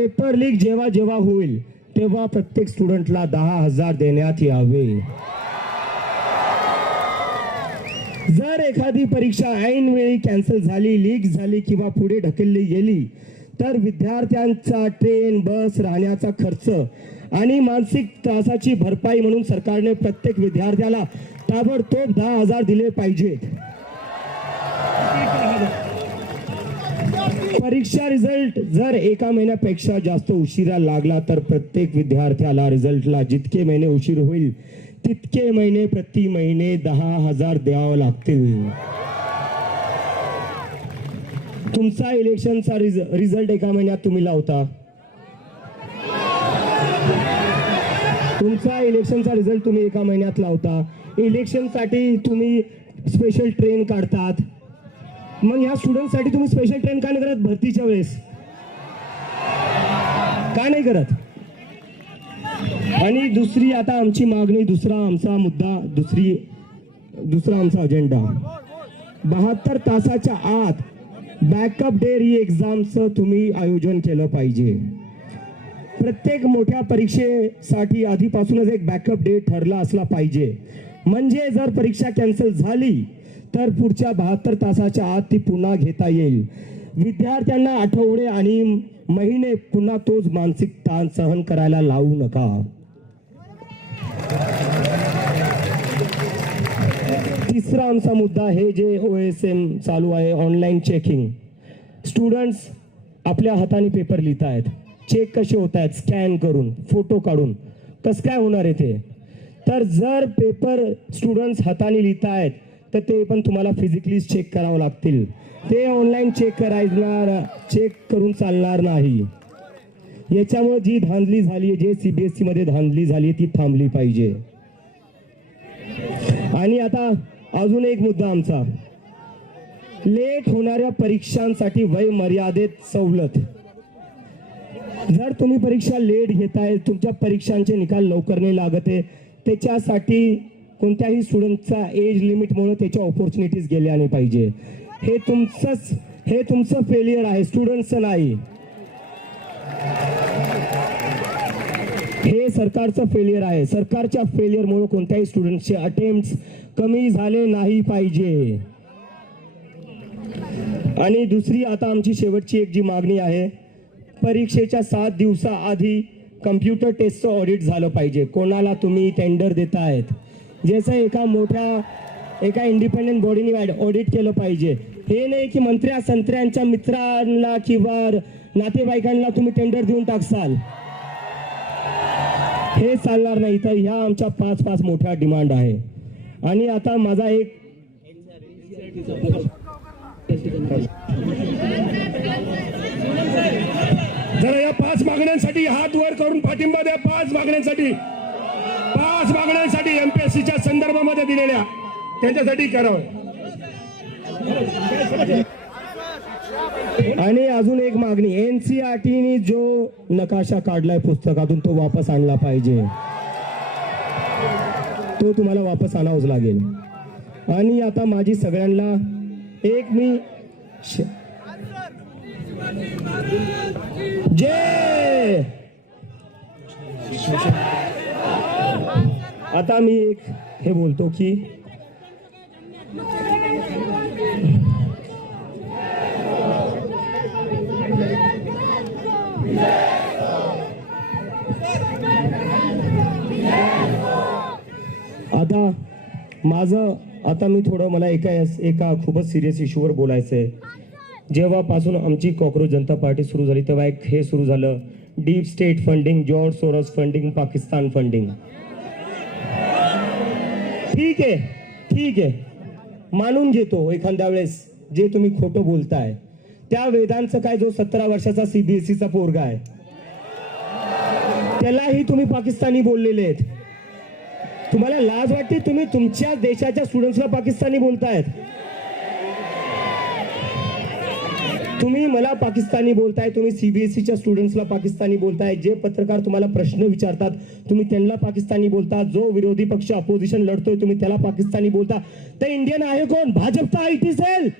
Paper leak जेव्हा जेव्हा होईल तेव्हा प्रत्येक स्टुडंटला 10,000 देण्यात यावे। जर एखादी परीक्षा ऐन वेळी कॅन्सल झाली, लीक झाली किंवा पुढे ढकलली गेली तर विद्यार्थ्यांचा ट्रेन, बस, राहण्याचा खर्च आणि मानसिक त्रासाची भरपाई म्हणून सरकारने प्रत्येक विद्यार्थ्याला ताबडतोब 10,000 दिले पाहिजेत। परीक्षा रिझल्ट जर एका महिन्यापेक्षा जास्त उशिरा लागला तर प्रत्येक विद्यार्थ्याला रिझल्टला जितके महिने उशीर होईल तितके महिने प्रति महिने 10,000 द्यावे लागतील। तुमचा इलेक्शनचा रिझल्ट एका महिन्यात तुम्ही लावता, तुमचा इलेक्शनचा रिझल्ट तुम्ही एका महिन्यात लावता, इलेक्शनसाठी तुम्ही स्पेशल ट्रेन काढतात, मग या स्टुडंटसाठी तुम्ही स्पेशल ट्रेन का नाही करत? भरतीच्या वेळेस का नाही करत? आणि दुसरी आता आमची मागणी, दुसरा आमचा मुद्दा, दुसरा आमचा अजेंडा 72 तासाच्या आत बॅकअप डे री एक्झामचं तुम्ही आयोजन केलं पाहिजे। प्रत्येक मोठ्या परीक्षेसाठी आधीपासूनच एक बॅकअप डे ठरला असला पाहिजे, म्हणजे जर परीक्षा कॅन्सल झाली तर पुढच्या 72 तासाच्या आत ती पुन्हा घेता येईल। विद्यार्थ्यांना आठवडे आणि महिने पुन्हा तोच मानसिक ताण सहन करायला लावू नका। तिसरा आमचा मुद्दा हे जे OSM चालू आहे, ऑनलाईन चेकिंग। स्टुडंट्स आपल्या हाताने पेपर लिहित आहेत, चेक कसे होत आहेत? स्कॅन करून, फोटो काढून। कसं काय होणार आहे ते? तर जर पेपर स्टुडंट्स हाताने लिहित आहेत तर ते पण तुम्हाला फिजिकली चेक करावं लागतील, ते ऑनलाईन चेक करून चालणार नाही। याच्यामुळे जी धांदली झाली, जे CBSE मध्ये धांदली झाली ती थांबली पाहिजे। आणि आता अजून एक मुद्दा आमचा, लेट होणाऱ्या परीक्षांसाठी वय मर्यादेत सवलत। जर तुम्ही परीक्षा लेट घेताय, तुमच्या परीक्षांचे निकाल लवकर नाही लागत आहे, त्याच्यासाठी कोणत्याही स्टुडंटचा एज लिमिटमुळे त्याच्या ऑपॉर्च्युनिटीज गेल्या नाही पाहिजे। हे तुमचं फेलियर आहे, स्टुडंटचं नाही। हे सरकारचं फेलियर आहे। सरकारच्या फेलियरमुळे कोणत्याही स्टुडंटचे अटेम्प्ट्स कमी झाले नाही पाहिजे। आणि दुसरी आता आमची शेवटची एक जी मागणी आहे, परीक्षेच्या 7 दिवसाआधी कम्प्युटर टेस्टचं ऑडिट झालं पाहिजे। कोणाला तुम्ही टेंडर देतायत, जसं एका इंडिपेंडेंट बॉडीने ऑडिट केलं पाहिजे। हे नाही की मंत्र्या संत्र्यांच्या मित्रांना किंवा नातेवाईकांना तुम्ही टेंडर देऊन टाकसाल, हे चालणार नाही। तर ह्या आमच्या 5 मोठ्या डिमांड आहे। आणि आता माझा एक जरा या 5 मागण्यांसाठी हात वर करून पाठिंबा द्या। 5 मागण्यांसाठी MPSCच्या संदर्भामध्ये दिलेल्या त्यांच्यासाठी करावं। आणि अजून एक मागणी, NCERTने जो नकाशा काढलाय पुस्तकातून तो वापस आणला पाहिजे, तो तुम्हाला वापस आणावाच लागेल। आणि आता माझी सगळ्यांना एक मी जय, आता मी एक हे बोलतो की आता मी थोडं मला एका खूपच सिरियस इश्यूवर बोलायचं आहे। जेव्हापासून आमची कॉकरोच जनता पार्टी सुरू झाली तेव्हा एक हे सुरू झालं, deep state funding, George Soros funding, Pakistan funding. ठीक आहे, मानून घेतो एखाद्या वेळेस जे तुम्ही खोटं बोलताय। त्या वेदांचं काय, जो 17 वर्षाचा CBSEचा पोरगा आहे त्यालाही तुम्ही पाकिस्तानी बोललेले आहेत। तुम्हाला लाज वाटते? तुम्ही तुमच्या देशाच्या स्टुडंट्सला पाकिस्तानी बोलतायत। तुम्ही मला पाकिस्तानी बोलताय, तुम्ही CBSEच्या स्टुडंट्सला पाकिस्तानी बोलताय। जे पत्रकार तुम्हाला प्रश्न विचारतात तुम्ही त्यांना पाकिस्तानी बोलता, जो विरोधी पक्ष अपोजिशन लढतोय तुम्ही त्याला पाकिस्तानी बोलता। तर इंडियन आहे कोण? भाजपचा IT सेल।